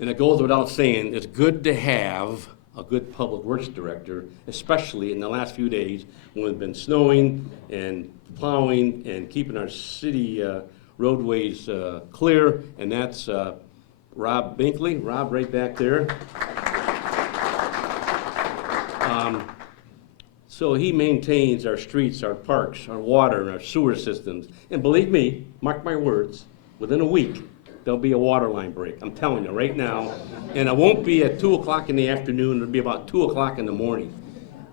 And it goes without saying, it's good to have a good public works director, especially in the last few days when it's been snowing and plowing and keeping our city roadways clear, and that's Rob Binkley. Rob, right back there. So he maintains our streets, our parks, our water, and our sewer systems. And believe me, mark my words, within a week, there'll be a water line break. I'm telling you right now. And it won't be at 2 o'clock in the afternoon, it'll be about 2 o'clock in the morning.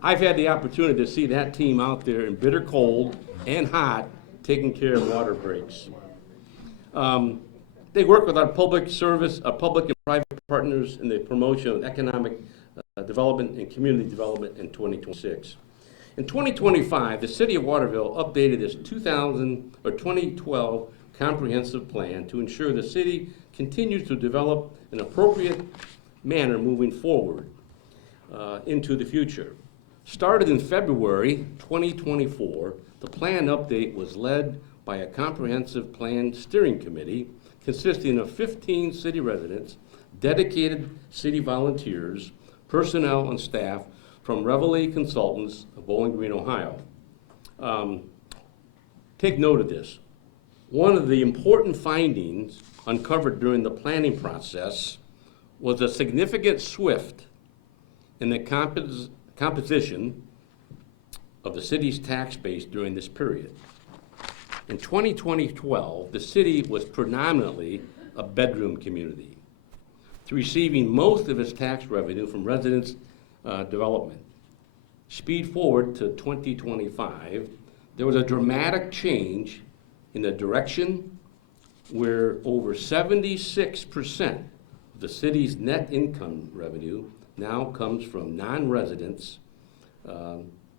I've had the opportunity to see that team out there in bitter cold and hot, taking care of water breaks. They work with our public service, our public and private partners in the promotion of economic development and community development in 2026. In 2025, the City of Waterville updated its 2012 comprehensive plan to ensure the city continues to develop an appropriate manner moving forward into the future. Started in February 2024, the plan update was led by a comprehensive plan steering committee consisting of 15 city residents, dedicated city volunteers, personnel and staff from Reveille Consultants of Bowling Green, Ohio. Take note of this. One of the important findings uncovered during the planning process was a significant shift in the composition of the city's tax base during this period. In 2012, the city was predominantly a bedroom community, receiving most of its tax revenue from residents' development. Speed forward to 2025, there was a dramatic change in the direction where over 76% of the city's net income revenue now comes from non-residents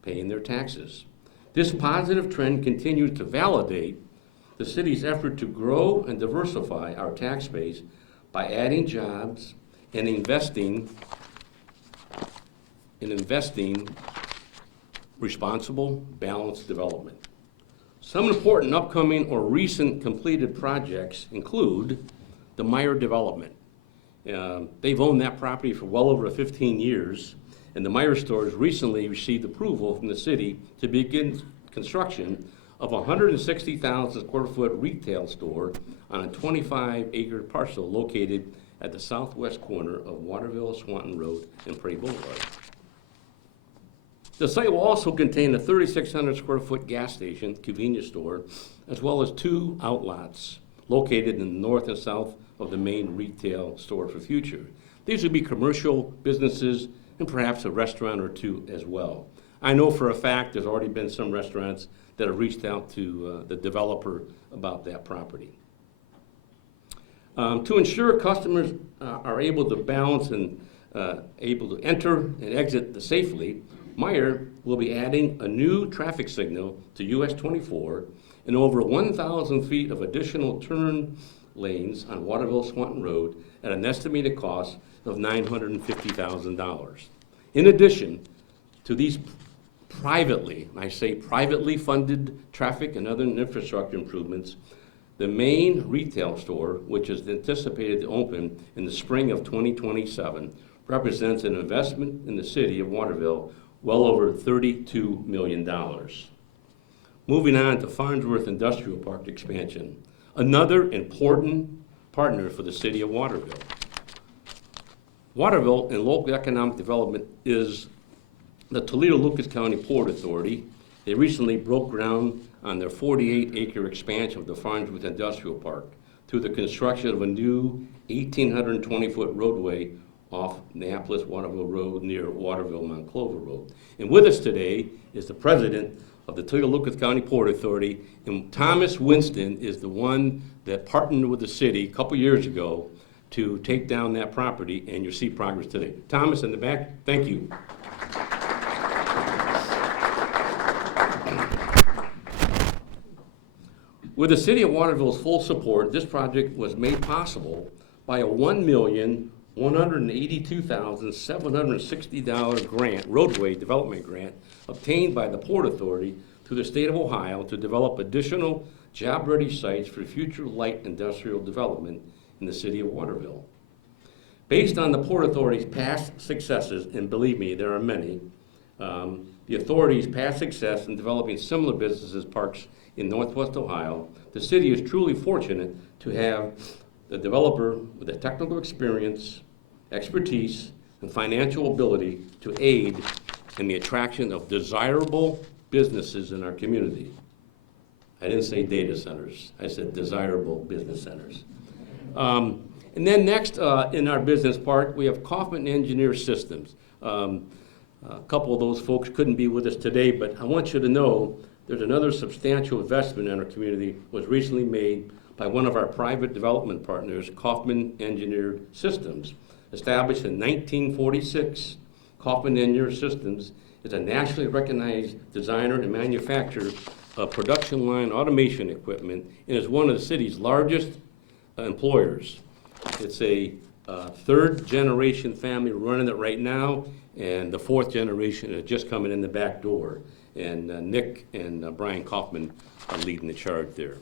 paying their taxes. This positive trend continues to validate the city's effort to grow and diversify our tax base by adding jobs and investing responsible, balanced development. Some important upcoming or recent completed projects include the Meyer development. They've owned that property for well over 15 years, and the Meyer stores recently received approval from the city to begin construction of a 160,000 square foot retail store on a 25-acre parcel located at the southwest corner of Waterville, Swanton Road, and Prairie Boulevard. The site will also contain a 3,600 square foot gas station, convenience store, as well as 2 outlots located in the north and south of the main retail store for future. These would be commercial businesses and perhaps a restaurant or 2 as well. I know for a fact there's already been some restaurants that have reached out to the developer about that property. To ensure customers are able to balance and able to enter and exit safely, Meyer will be adding a new traffic signal to US 24 and over 1,000 feet of additional turn lanes on Waterville Swanton Road at an estimated cost of $950,000. In addition to these privately, I say privately funded traffic and other infrastructure improvements, the main retail store, which is anticipated to open in the spring of 2027, represents an investment in the city of Waterville well over $32 million. Moving on to Farnsworth Industrial Park expansion, another important partner for the city of Waterville. Waterville and local economic development is the Toledo-Lucas County Port Authority. They recently broke ground on their 48-acre expansion of the Farnsworth Industrial Park through the construction of a new 1,820-foot roadway off Annapolis-Waterville Road near Waterville-Monclova Road. And with us today is the president of the Toledo-Lucas County Port Authority, and Thomas Winston is the one that partnered with the city a couple years ago to take down that property, and you'll see progress today. Thomas in the back, thank you. With the city of Waterville's full support, this project was made possible by a $1,182,760 grant, roadway development grant, obtained by the Port Authority through the state of Ohio to develop additional job-ready sites for future light industrial development in the city of Waterville. Based on the Port Authority's past successes, and believe me, there are many, the authority's past success in developing similar businesses parks in Northwest Ohio, the city is truly fortunate to have the developer with the technical experience, expertise, and financial ability to aid in the attraction of desirable businesses in our community. I didn't say data centers, I said desirable business centers. And then next in our business park, we have Kaufman Engineer Systems. A couple of those folks couldn't be with us today, but I want you to know there's another substantial investment in our community was recently made by one of our private development partners, Kaufman Engineer Systems. Established in 1946, Kaufman Engineer Systems is a nationally recognized designer and manufacturer of production line automation equipment and is one of the city's largest employers. It's a third generation family running it right now, and the fourth generation is just coming in the back door. And Nick and Brian Kaufman are leading the charge there.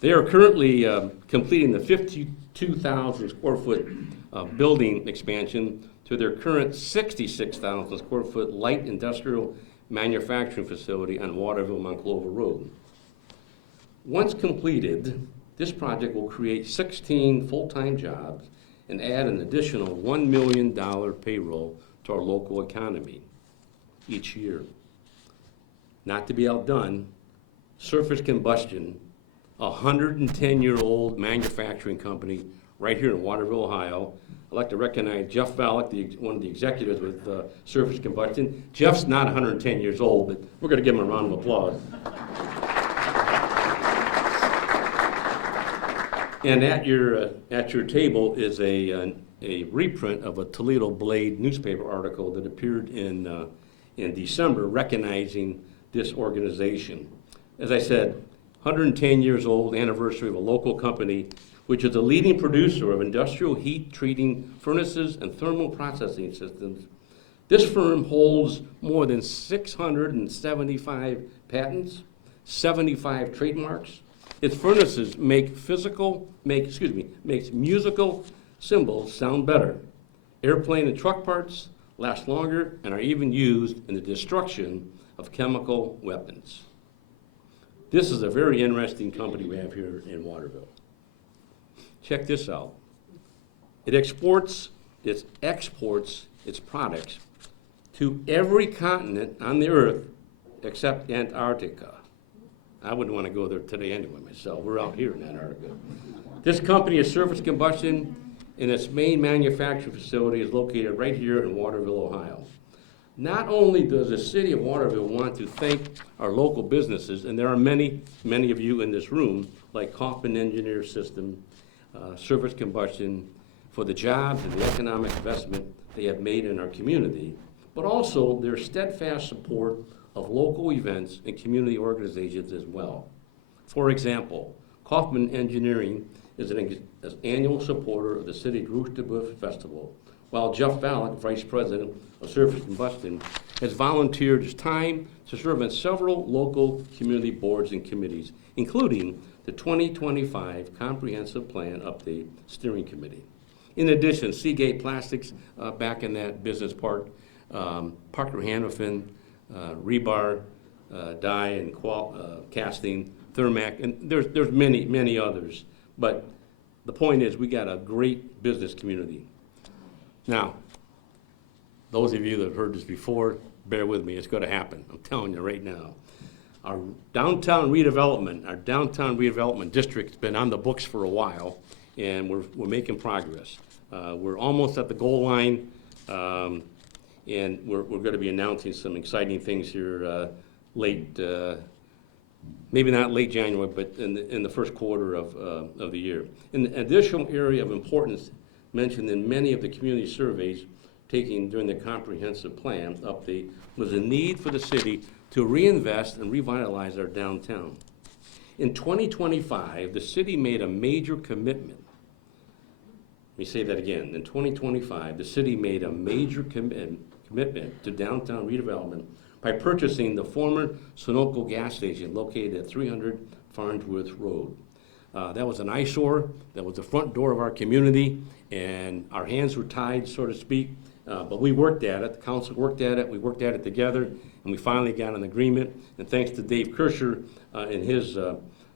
They are currently completing the 52,000 square foot building expansion to their current 66,000 square foot light industrial manufacturing facility on Waterville Monclova Road. Once completed, this project will create 16 full-time jobs and add an additional $1 million payroll to our local economy each year. Not to be outdone, Surface Combustion, a 110-year-old manufacturing company right here in Waterville, Ohio. I'd like to recognize Jeff Valek, one of the executives with Surface Combustion. Jeff's not 110 years old, but we're going to give him a round of applause. And at your table is a reprint of a Toledo Blade newspaper article that appeared in December recognizing this organization. As I said, 110 years old, anniversary of a local company which is a leading producer of industrial heat treating furnaces and thermal processing systems. This firm holds more than 675 patents, 75 trademarks. Its furnaces makes musical cymbals sound better. Airplane and truck parts last longer and are even used in the destruction of chemical weapons. This is a very interesting company we have here in Waterville. Check this out. It exports its products to every continent on the earth except Antarctica. I wouldn't want to go there today anyway myself. We're out here in Antarctica. This company is Surface Combustion, and its main manufacturing facility is located right here in Waterville, Ohio. Not only does the city of Waterville want to thank our local businesses, and there are many, many of you in this room, like Kaufman Engineer System, Surface Combustion, for the jobs and the economic investment they have made in our community, but also their steadfast support of local events and community organizations as well. For example, Kaufman Engineering is an annual supporter of the City Roosterbush Festival, while Jeff Valek, Vice President of Surface Combustion, has volunteered his time to serve on several local community boards and committees, including the 2025 Comprehensive Plan Update Steering Committee. In addition, Seagate Plastics, back in that business park, Parker Hannafin, Rebar, Die and Casting, Thermac, and there's many, many others. But the point is, we got a great business community. Now, those of you that have heard this before, bear with me, it's going to happen. I'm telling you right now. Our downtown redevelopment district's been on the books for a while, and we're making progress. We're almost at the goal line, and we're going to be announcing some exciting things here late, maybe not late January, but in the first quarter of the year. An additional area of importance mentioned in many of the community surveys taken during the comprehensive plan update was the need for the city to reinvest and revitalize our downtown. In 2025, the city made a major commitment. Let me say that again. In 2025, the city made a major commitment to downtown redevelopment by purchasing the former Sunoco gas station located at 300 Farnsworth Road. That was an eyesore. That was the front door of our community, and our hands were tied, so to speak. But we worked at it. The council worked at it. We worked at it together, and we finally got an agreement. And thanks to Dave Kirscher and his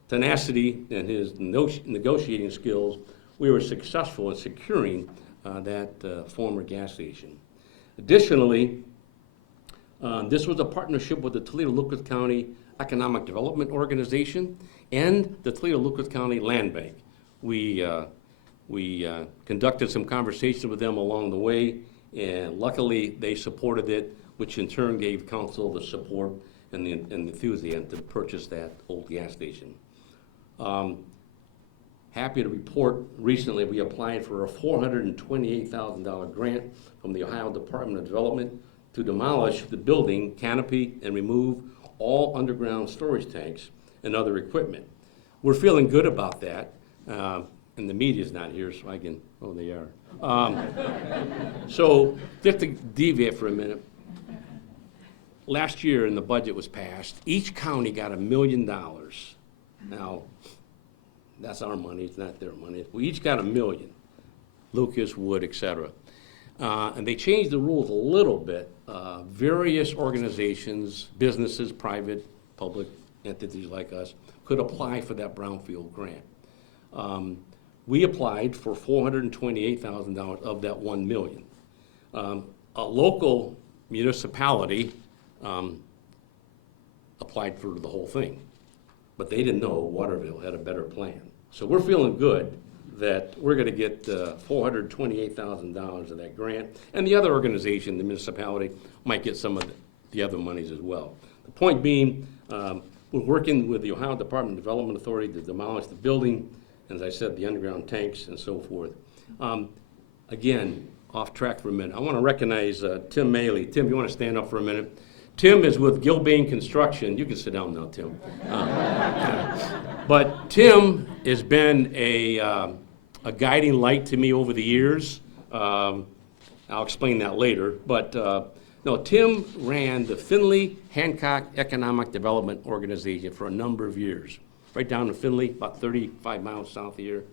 tenacity and his negotiating skills, we were successful in securing that former gas station. Additionally, this was a partnership with the Toledo-Lucas County Economic Development Organization and the Toledo-Lucas County Land Bank. We conducted some conversations with them along the way, and luckily they supported it, which in turn gave council the support and the enthusiasm to purchase that old gas station. Happy to report recently we applied for a $428,000 grant from the Ohio Department of Development to demolish the building canopy and remove all underground storage tanks and other equipment. We're feeling good about that, and the media's not here, so I can, oh, they are. So just to deviate for a minute, last year when the budget was passed, each county got $1 million. Now, that's our money, it's not their money. We each got $1 million, Lucas, Wood, et cetera. And they changed the rules a little bit. Various organizations, businesses, private, public entities like us, could apply for that brownfield grant. We applied for $428,000 of that $1 million. A local municipality applied for the whole thing, but they didn't know Waterville had a better plan. So we're feeling good that we're going to get $428,000 of that grant, and the other organization, the municipality, might get some of the other monies as well. The point being, we're working with the Ohio Department of Development Authority to demolish the building, and as I said, the underground tanks and so forth. Again, off track for a minute, I want to recognize Tim Maley. Tim, you want to stand up for a minute? Tim is with Gilbane Construction. You can sit down now, Tim. But Tim has been a guiding light to me over the years. I'll explain that later. But no, Tim ran the Findlay Hancock Economic Development Organization for a number of years, right down in Findlay, about 35 miles south of here.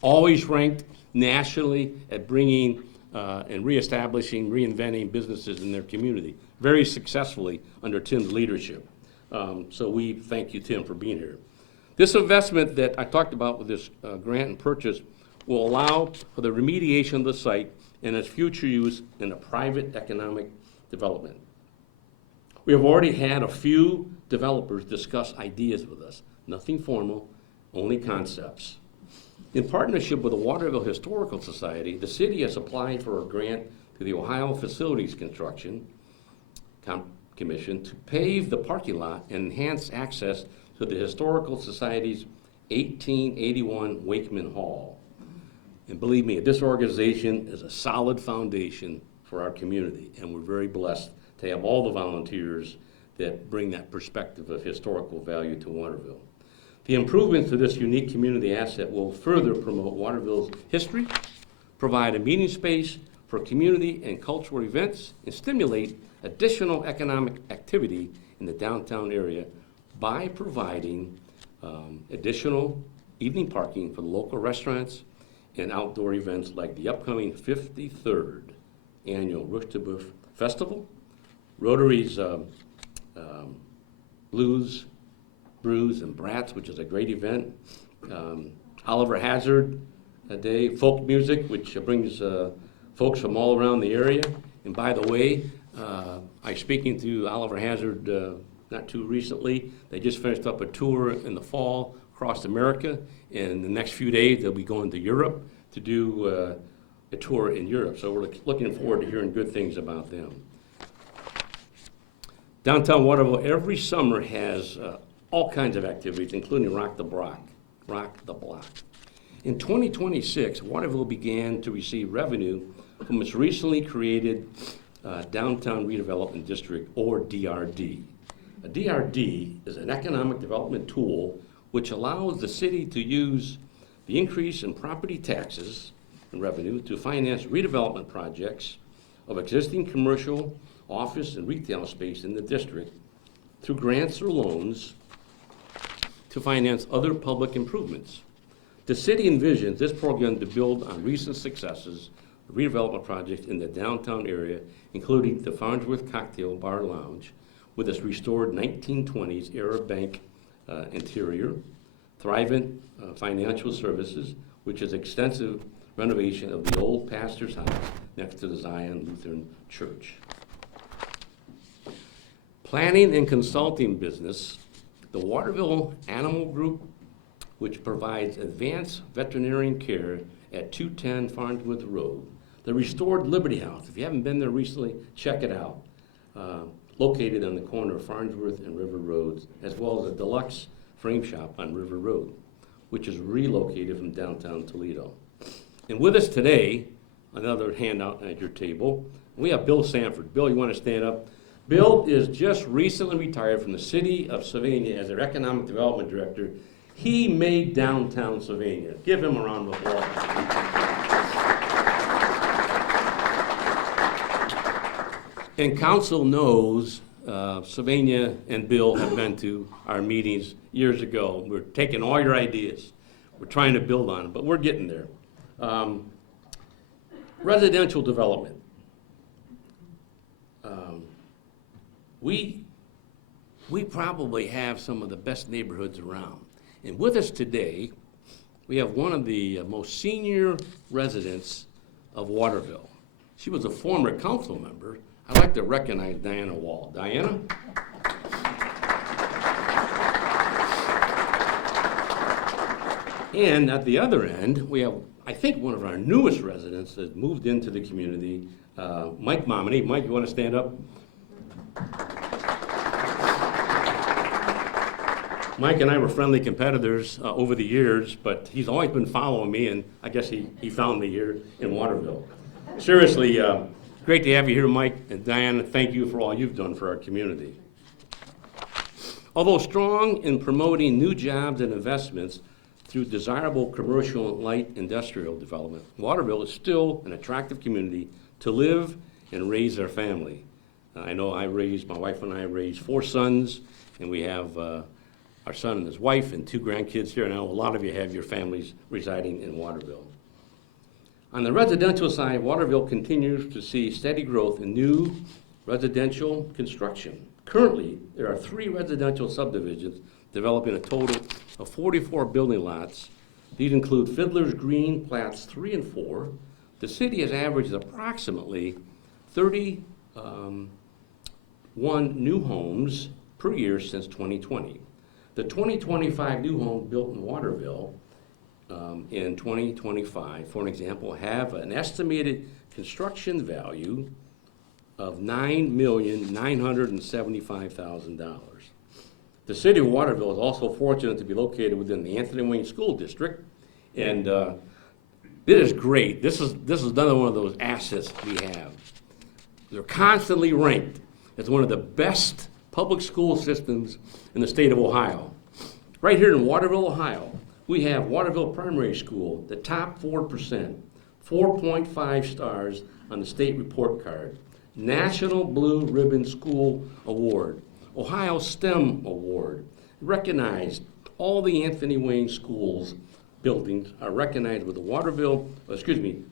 Always ranked nationally at bringing and reestablishing, reinventing businesses in their community, very successfully under Tim's leadership. So we thank you, Tim, for being here. This investment that I talked about with this grant and purchase will allow for the remediation of the site and its future use in a private economic development. We have already had a few developers discuss ideas with us. Nothing formal, only concepts. In partnership with the Waterville Historical Society, the city has applied for a grant to the Ohio Facilities Construction Commission to pave the parking lot and enhance access to the Historical Society's 1881 Wakeman Hall. And believe me, this organization is a solid foundation for our community, and we're very blessed to have all the volunteers that bring that perspective of historical value to Waterville. The improvements to this unique community asset will further promote Waterville's history, provide a meeting space for community and cultural events, and stimulate additional economic activity in the downtown area by providing additional evening parking for the local restaurants and outdoor events like the upcoming 53rd Annual Roosterbush Festival, Rotary's Blues, Brews, and Brats, which is a great event, Oliver Hazard Day, folk music, which brings folks from all around the area. And by the way, I speaking to Oliver Hazard not too recently. They just finished up a tour in the fall across America. In the next few days, they'll be going to Europe to do a tour in Europe. So we're looking forward to hearing good things about them. Downtown Waterville every summer has all kinds of activities, including Rock the Block. In 2026, Waterville began to receive revenue from its recently created Downtown Redevelopment District, or DRD. A DRD is an economic development tool which allows the city to use the increase in property taxes and revenue to finance redevelopment projects of existing commercial, office, and retail space in the district through grants or loans to finance other public improvements. The city envisions this program to build on recent successes, redevelopment projects in the downtown area, including the Farnsworth Cocktail Bar Lounge with its restored 1920s era bank interior, Thrivent Financial Services, which is extensive renovation of the old pastor's house next to the Zion Lutheran Church. Planning and consulting business, the Waterville Animal Group, which provides advanced veterinarian care at 210 Farnsworth Road. The restored Liberty House, if you haven't been there recently, check it out. Located on the corner of Farnsworth and River Roads, as well as a deluxe frame shop on River Road, which is relocated from downtown Toledo. And with us today, another handout at your table, we have Bill Sanford. Bill, you want to stand up? Bill is just recently retired from the city of Sylvania as their economic development director. He made downtown Sylvania. Give him a round of applause. And council knows Sylvania and Bill have been to our meetings years ago. We're taking all your ideas. We're trying to build on them, but we're getting there. Residential development. We probably have some of the best neighborhoods around. And with us today, we have one of the most senior residents of Waterville. She was a former council member. I'd like to recognize Diana Wall. Diana? And at the other end, we have, I think, one of our newest residents that moved into the community, Mike Momini. Mike, you want to stand up? Mike and I were friendly competitors over the years, but he's always been following me, and I guess he found me here in Waterville. Seriously, great to have you here, Mike. And Diana, thank you for all you've done for our community. Although strong in promoting new jobs and investments through desirable commercial and light industrial development, Waterville is still an attractive community to live and raise our family. I know my wife and I raised 4 sons, and we have our son and his wife and 2 grandkids here. And I know a lot of you have your families residing in Waterville. On the residential side, Waterville continues to see steady growth in new residential construction. Currently, there are 3 residential subdivisions developing a total of 44 building lots. These include Fiddler's Green Plats 3 and 4. The city has averaged approximately 31 new homes per year since 2020. The 2025 new homes built in Waterville in 2025, for an example, have an estimated construction value of $9,975,000. The city of Waterville is also fortunate to be located within the Anthony Wayne School District, and it is great. This is another one of those assets we have. They're constantly ranked as one of the best public school systems in the state of Ohio. Right here in Waterville, Ohio, we have Waterville Primary School, the top 4%, 4.5 stars on the state report card, National Blue Ribbon School Award, Ohio STEM Award, recognized. All the Anthony Wayne schools buildings are recognized with the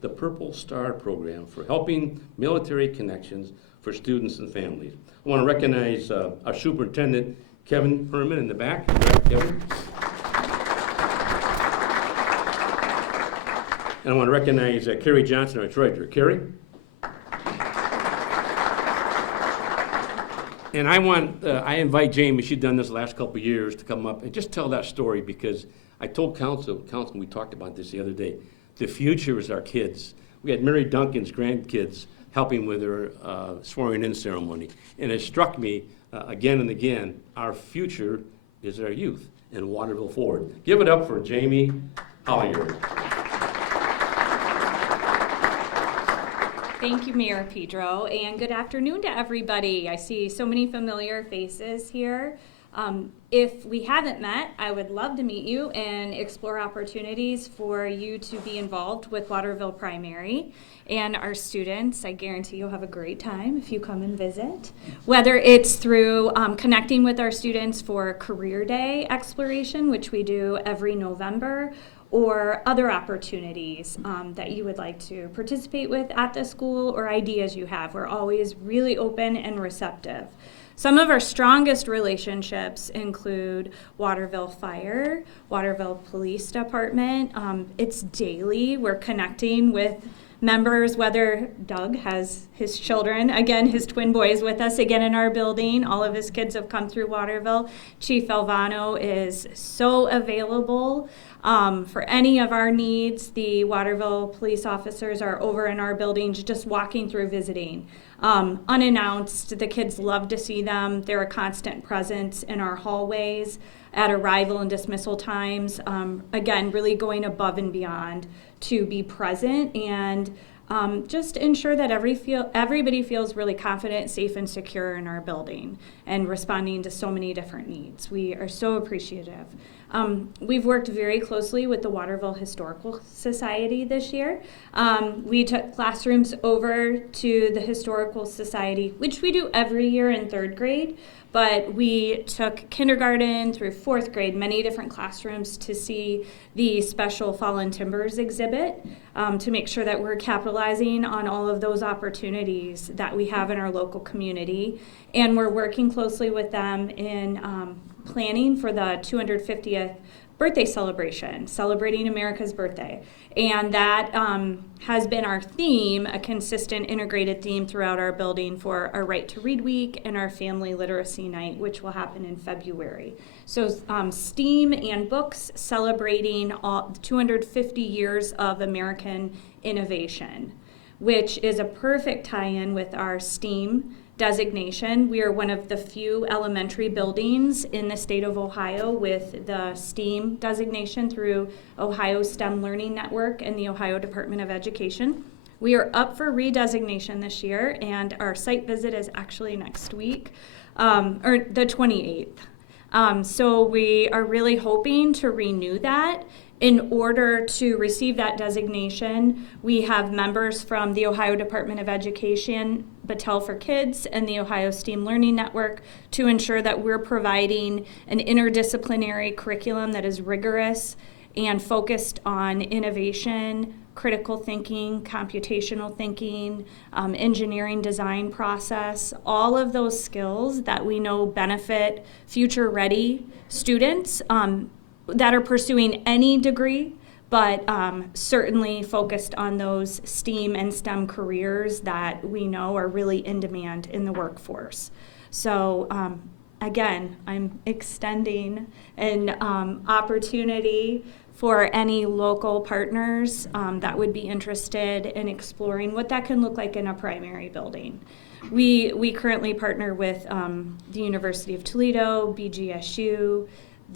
Purple Star Program for helping military connections for students and families. I want to recognize our superintendent, Kevin Herman, in the back. Kevin. And I want to recognize Carrie Johnson, our treasurer. Carrie? And I invite Jamie, she's done this the last couple of years, to come up and just tell that story, because I told council, we talked about this the other day, the future is our kids. We had Mary Duncan's grandkids helping with her swearing-in ceremony, and it struck me again and again, our future is our youth in Waterville Forward. Give it up for Jamie Hollier. Thank you, Mayor Pedro, and good afternoon to everybody. I see so many familiar faces here. If we haven't met, I would love to meet you and explore opportunities for you to be involved with Waterville Primary and our students. I guarantee you'll have a great time if you come and visit. Whether it's through connecting with our students for Career Day exploration, which we do every November, or other opportunities that you would like to participate with at the school, or ideas you have. We're always really open and receptive. Some of our strongest relationships include Waterville Fire, Waterville Police Department. It's daily. We're connecting with members, whether Doug has his children, again, his twin boys with us again in our building. All of his kids have come through Waterville. Chief Alvano is so available for any of our needs. The Waterville police officers are over in our buildings just walking through, visiting. Unannounced, the kids love to see them. They're a constant presence in our hallways at arrival and dismissal times. Again, really going above and beyond to be present and just ensure that everybody feels really confident, safe, and secure in our building and responding to so many different needs. We are so appreciative. We've worked very closely with the Waterville Historical Society this year. We took classrooms over to the Historical Society, which we do every year in 3rd grade, but we took kindergarten through 4th grade, many different classrooms to see the special Fallen Timbers exhibit, to make sure that we're capitalizing on all of those opportunities that we have in our local community. And we're working closely with them in planning for the 250th birthday celebration, celebrating America's birthday. And that has been our theme, a consistent integrated theme throughout our building for our Right to Read Week and our Family Literacy Night, which will happen in February. So STEAM and books celebrating all 250 years of American innovation, which is a perfect tie-in with our STEAM designation. We are one of the few elementary buildings in the state of Ohio with the STEAM designation through Ohio STEM Learning Network and the Ohio Department of Education. We are up for redesignation this year, and our site visit is actually next week, or the 28th. So we are really hoping to renew that. In order to receive that designation, we have members from the Ohio Department of Education, Battelle for Kids, and the Ohio STEAM Learning Network to ensure that we're providing an interdisciplinary curriculum that is rigorous and focused on innovation, critical thinking, computational thinking, engineering design process, all of those skills that we know benefit future-ready students that are pursuing any degree, but certainly focused on those STEAM and STEM careers that we know are really in demand in the workforce. So again, I'm extending an opportunity for any local partners that would be interested in exploring what that can look like in a primary building. We currently partner with the University of Toledo, BGSU,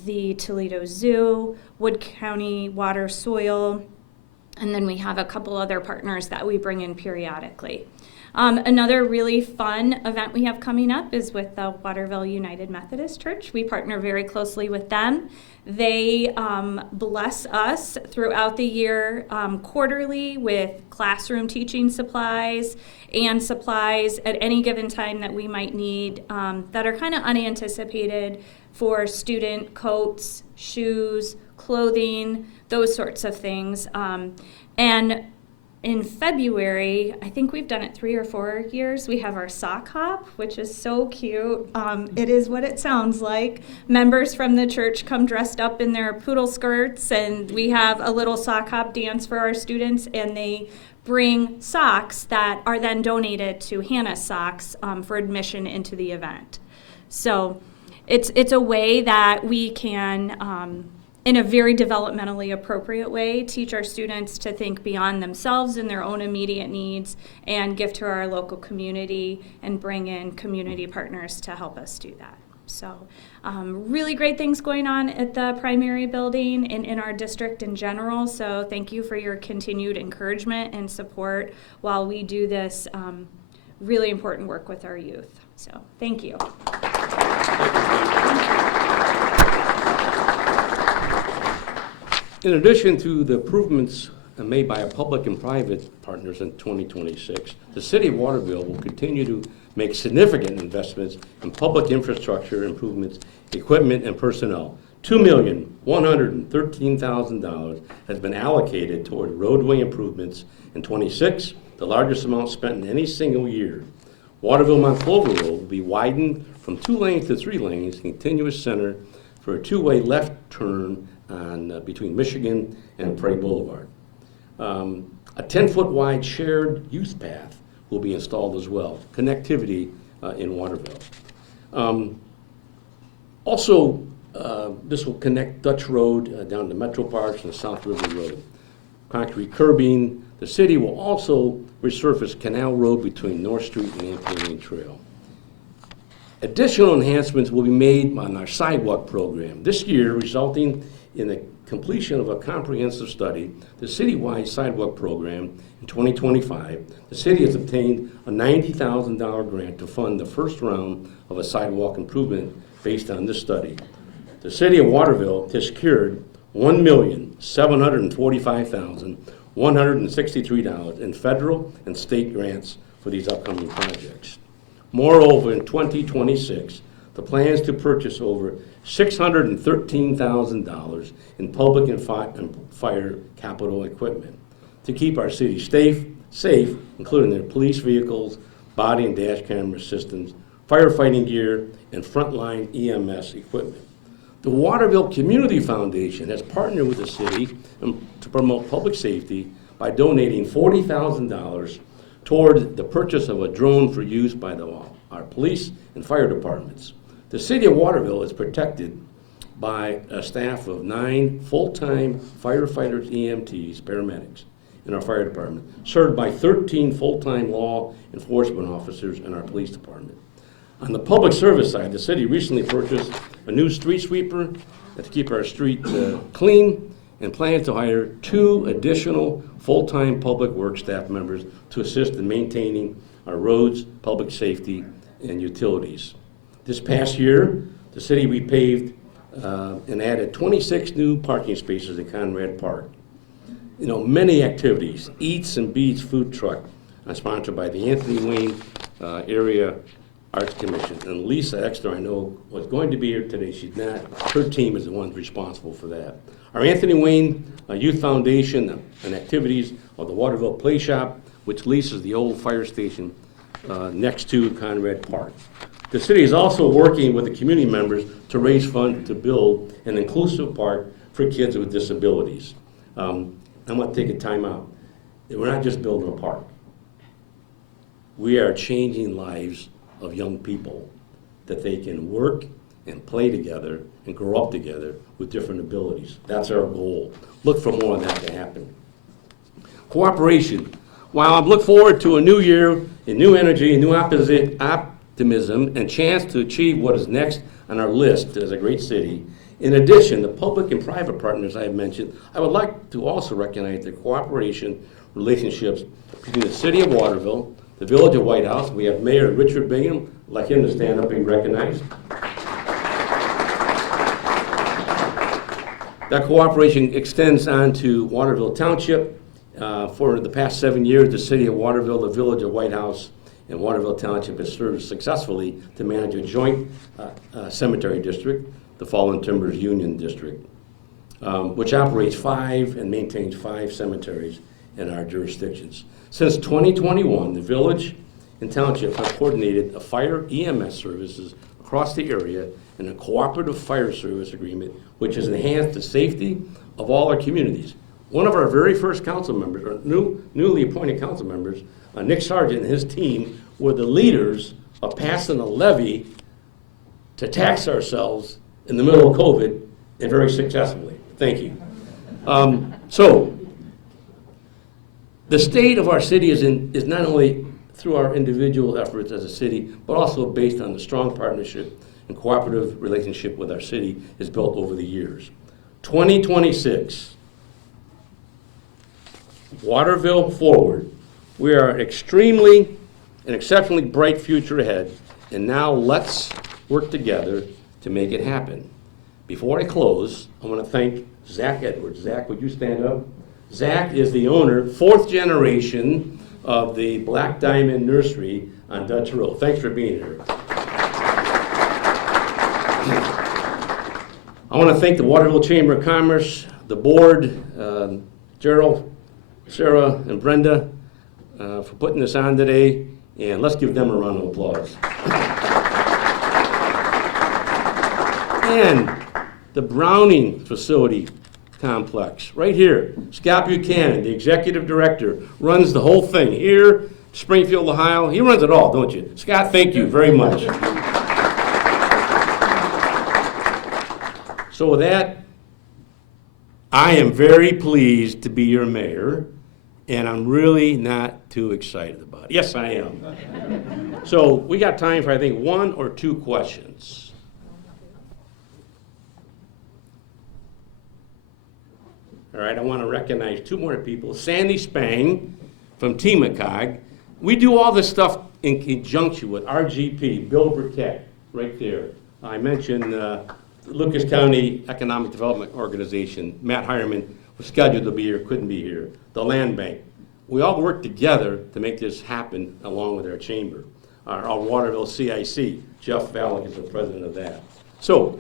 the Toledo Zoo, Wood County Water Soil, and then we have a couple other partners that we bring in periodically. Another really fun event we have coming up is with the Waterville United Methodist Church. We partner very closely with them. They bless us throughout the year quarterly with classroom teaching supplies and supplies at any given time that we might need that are kind of unanticipated for student coats, shoes, clothing, those sorts of things. And in February, I think we've done it 3 or 4 years, we have our sock hop, which is so cute. It is what it sounds like. Members from the church come dressed up in their poodle skirts, and we have a little sock hop dance for our students, and they bring socks that are then donated to Hannah's Socks for admission into the event. So it's a way that we can, in a very developmentally appropriate way, teach our students to think beyond themselves and their own immediate needs and give to our local community and bring in community partners to help us do that. So really great things going on at the primary building and in our district in general. So thank you for your continued encouragement and support while we do this really important work with our youth. So thank you. In addition to the improvements made by our public and private partners in 2026, the City of Waterville will continue to make significant investments in public infrastructure improvements, equipment, and personnel $2,113,000 has been allocated toward roadway improvements in '26, the largest amount spent in any single year. Waterville Mount Clover Road will be widened from 2 lanes to 3 lanes, continuous center for a 2-way left turn on between Michigan and Prairie Boulevard. A 10-foot wide shared use path will be installed as well. Connectivity in Waterville. Also, this will connect Dutch Road down to Metro Parks and South River Road. Concrete curbing. The city will also resurface Canal Road between North Street and Anthony Lane Trail. Additional enhancements will be made on our sidewalk program this year, resulting in the completion of a comprehensive study, the citywide sidewalk program in 2025. The city has obtained a $90,000 grant to fund the first round of a sidewalk improvement based on this study. The city of Waterville has secured $1,745,163 in federal and state grants for these upcoming projects. Moreover, in 2026, the plan is to purchase over $613,000 in public and fire capital equipment to keep our city safe, including their police vehicles, body and dash camera systems, firefighting gear, and frontline EMS equipment. The Waterville Community Foundation has partnered with the city to promote public safety by donating $40,000 toward the purchase of a drone for use by our police and fire departments. The city of Waterville is protected by a staff of 9 full-time firefighters, EMTs, paramedics in our fire department, served by 13 full-time law enforcement officers in our police department. On the public service side, the city recently purchased a new street sweeper to keep our street clean and plans to hire 2 additional full-time public works staff members to assist in maintaining our roads, public safety, and utilities. This past year, the city repaved and added 26 new parking spaces in Conrad Park. You know, many activities, Eats and Beats food truck, sponsored by the Anthony Wayne Area Arts Commission. And Lisa Exner, I know, was going to be here today. She's not. Her team is the one responsible for that. Our Anthony Wayne Youth Foundation and activities of the Waterville Play Shop, which leases the old fire station next to Conrad Park. The city is also working with the community members to raise funds to build an inclusive park for kids with disabilities. I'm going to take a time out. We're not just building a park. We are changing lives of young people that they can work and play together and grow up together with different abilities. That's our goal. Look for more of that to happen. Cooperation. While I look forward to a new year and new energy and new optimism and chance to achieve what is next on our list as a great city, in addition, the public and private partners I have mentioned, I would like to also recognize the cooperation relationships between the city of Waterville, the village of White House. We have Mayor Richard Bingham. I'd like him to stand up and be recognized. That cooperation extends on to Waterville Township. For the past 7 years, the city of Waterville, the village of White House, and Waterville Township has served successfully to manage a joint cemetery district, the Fallen Timbers Union District, which operates 5 and maintains 5 cemeteries in our jurisdictions. Since 2021, the village and township have coordinated a fire EMS services across the area and a cooperative fire service agreement, which has enhanced the safety of all our communities. One of our very first council members, or newly appointed council members, Nick Sargent and his team, were the leaders of passing a levy to tax ourselves in the middle of COVID, and very successfully. Thank you. So, the state of our city is not only through our individual efforts as a city, but also based on the strong partnership and cooperative relationship with our city is built over the years. 2026, Waterville forward. We are an exceptionally bright future ahead, and now let's work together to make it happen. Before I close, I want to thank Zach Edwards. Zach, would you stand up? Zach is the owner, 4th generation of the Black Diamond Nursery on Dutch Road. Thanks for being here. I want to thank the Waterville Chamber of Commerce, the board, Gerald, Sarah, and Brenda for putting this on today, and let's give them a round of applause. And the Browning Facility Complex, right here. Scott Buchanan, the executive director, runs the whole thing here, Springfield, Ohio. He runs it all, don't you? Scott, thank you very much. So with that, I am very pleased to be your mayor, and I'm really not too excited about it. Yes, I am. So we got time for, I think, 1 or 2 questions. All right, I want to recognize 2 more people. Sandy Spang from TMACOG. We do all this stuff in conjunction with RGP, Bill Burkett, right there. I mentioned Lucas County Economic Development Organization. Matt Hireman was scheduled to be here, couldn't be here. The Land Bank. We all work together to make this happen along with our chamber. Our Waterville CIC, Jeff Valek is the president of that. So,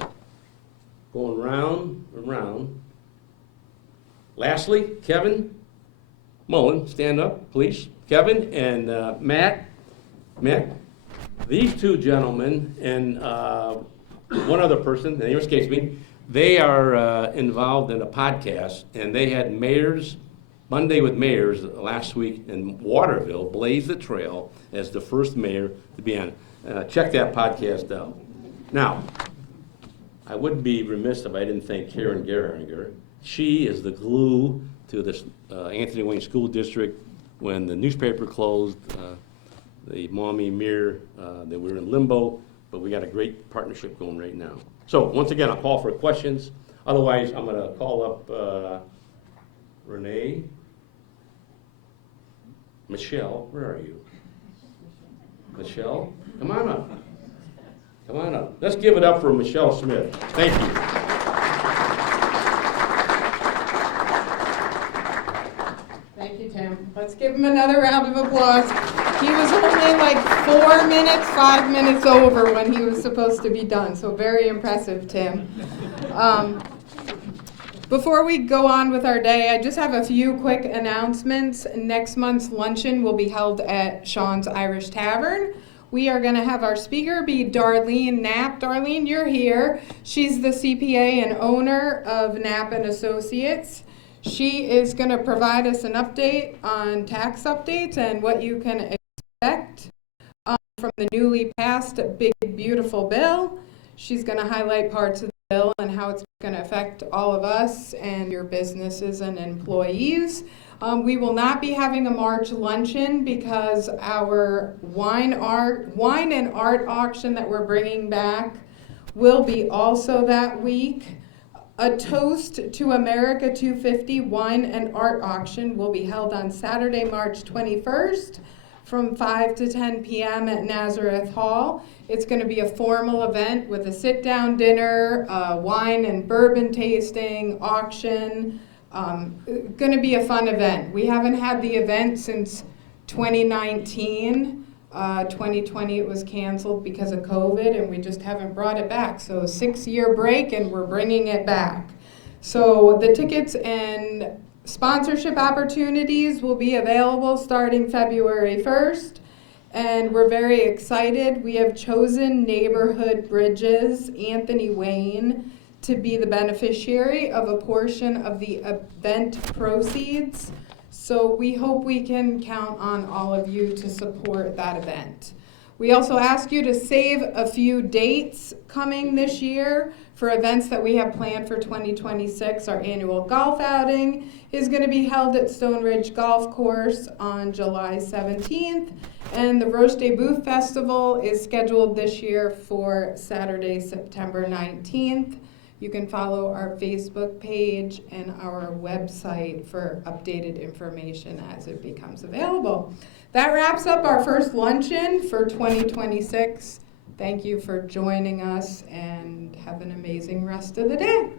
going round and round. Lastly, Kevin Mullen, stand up, please. Kevin and Matt, these 2 gentlemen and one other person, the name escapes me, they are involved in a podcast, and they had Monday with Mayors last week in Waterville, blaze the trail as the first mayor to be on. Check that podcast out. Now, I would be remiss if I didn't thank Karen Geringer. She is the glue to this Anthony Wayne School District. When the newspaper closed, the Maumee Mirror, that we were in limbo, but we got a great partnership going right now. So once again, I'll call for questions. Otherwise, I'm going to call up Renee. Michelle, where are you? Michelle, come on up. Come on up. Let's give it up for Michelle Smith. Thank you. Thank you, Tim. Let's give him another round of applause. He was only like 4 minutes, 5 minutes over when he was supposed to be done, so very impressive, Tim. Before we go on with our day, I just have a few quick announcements. Next month's luncheon will be held at Sean's Irish Tavern. We are going to have our speaker be Darlene Knapp. Darlene, you're here. She's the CPA and owner of Knapp and Associates. She is going to provide us an update on tax updates and what you can expect from the newly passed Big Beautiful Bill. She's going to highlight parts of the bill and how it's going to affect all of us and your businesses and employees. We will not be having a March luncheon because our wine and art auction that we're bringing back will be also that week. A Toast to America 250 wine and art auction will be held on Saturday, March 21st from 5 to 10 p.m. at Nazareth Hall. It's going to be a formal event with a sit-down dinner, wine and bourbon tasting, auction. Going to be a fun event. We haven't had the event since 2019. 2020 it was canceled because of COVID, and we just haven't brought it back. So a 6-year break, and we're bringing it back. So the tickets and sponsorship opportunities will be available starting February 1st, and we're very excited. We have chosen Neighborhood Bridges, Anthony Wayne, to be the beneficiary of a portion of the event proceeds. So we hope we can count on all of you to support that event. We also ask you to save a few dates coming this year for events that we have planned for 2026. Our annual golf outing is going to be held at Stone Ridge Golf Course on July 17th. And the Roche des Boeufs Festival is scheduled this year for Saturday, September 19th. You can follow our Facebook page and our website for updated information as it becomes available. That wraps up our first luncheon for 2026. Thank you for joining us, and have an amazing rest of the day.